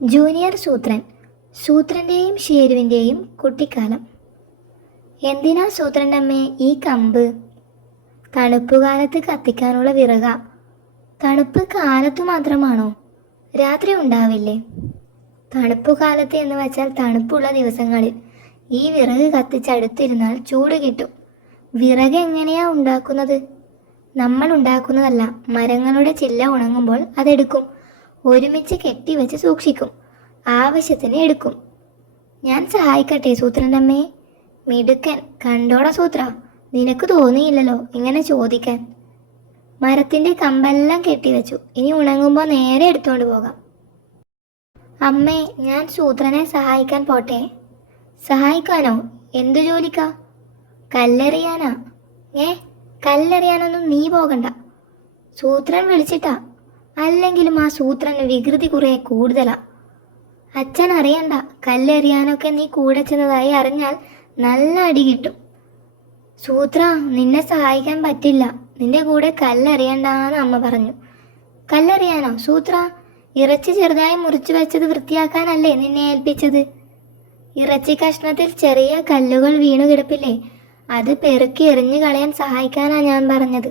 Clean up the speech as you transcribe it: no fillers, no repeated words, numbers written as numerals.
Junior Soothran. സൂത്രൻ്റെയും ഷേരുവിൻ്റെയും കുട്ടിക്കാലം. എന്തിനാ സൂത്രൻ്റെ അമ്മേ ഈ കമ്പ്? തണുപ്പുകാലത്ത് കത്തിക്കാനുള്ള വിറക. തണുപ്പ് കാലത്തു മാത്രമാണോ? രാത്രി ഉണ്ടാവില്ലേ? തണുപ്പുകാലത്ത് എന്ന് വച്ചാൽ തണുപ്പുള്ള ദിവസങ്ങളിൽ ഈ വിറക് കത്തിച്ചടുത്തിരുന്നാൽ ചൂട് കിട്ടും. വിറക് എങ്ങനെയാ ഉണ്ടാക്കുന്നത്? നമ്മൾ ഉണ്ടാക്കുന്നതല്ല, മരങ്ങളുടെ ചില്ല ഉണങ്ങുമ്പോൾ അതെടുക്കും. ഒരുമിച്ച് കെട്ടിവെച്ച് സൂക്ഷിക്കും. ആവശ്യത്തിന് എടുക്കും. ഞാൻ സഹായിക്കട്ടെ സൂത്രൻ്റെ അമ്മേ? മിടുക്കൻ. കണ്ടോടാ സൂത്ര, നിനക്ക് തോന്നിയില്ലല്ലോ ഇങ്ങനെ ചോദിക്കാൻ. മരത്തിൻ്റെ കമ്പെല്ലാം കെട്ടിവെച്ചു. ഇനി ഉണങ്ങുമ്പോൾ നേരെ എടുത്തുകൊണ്ട് പോകാം. അമ്മേ, ഞാൻ സൂത്രനെ സഹായിക്കാൻ പോട്ടെ? സഹായിക്കാനോ? എന്തു ജോലിക്കാ? കല്ലെറിയാനാ. കല്ലെറിയാനൊന്നും നീ പോകണ്ട. സൂത്രൻ വിളിച്ചിട്ടാ. അല്ലെങ്കിലും ആ സൂത്രന് വികൃതി കുറേ കൂടുതലാ. അച്ഛൻ അറിയണ്ട, കല്ലെറിയാനൊക്കെ നീ കൂടെ ചെന്നതായി അറിഞ്ഞാൽ നല്ല അടി കിട്ടും. സൂത്ര, നിന്നെ സഹായിക്കാൻ പറ്റില്ല. നിന്റെ കൂടെ കല്ലെറിയണ്ടെന്ന് അമ്മ പറഞ്ഞു. കല്ലെറിയാനോ? സൂത്ര, ഇറച്ചി ചെറുതായി മുറിച്ചു വെച്ചത് വൃത്തിയാക്കാനല്ലേ നിന്നെ ഏൽപ്പിച്ചത്? ഇറച്ചി കഷ്ണത്തിൽ ചെറിയ കല്ലുകൾ വീണു കിടപ്പില്ലേ, അത് പെറുക്കി എറിഞ്ഞു കളയാൻ സഹായിക്കാനാ ഞാൻ പറഞ്ഞത്.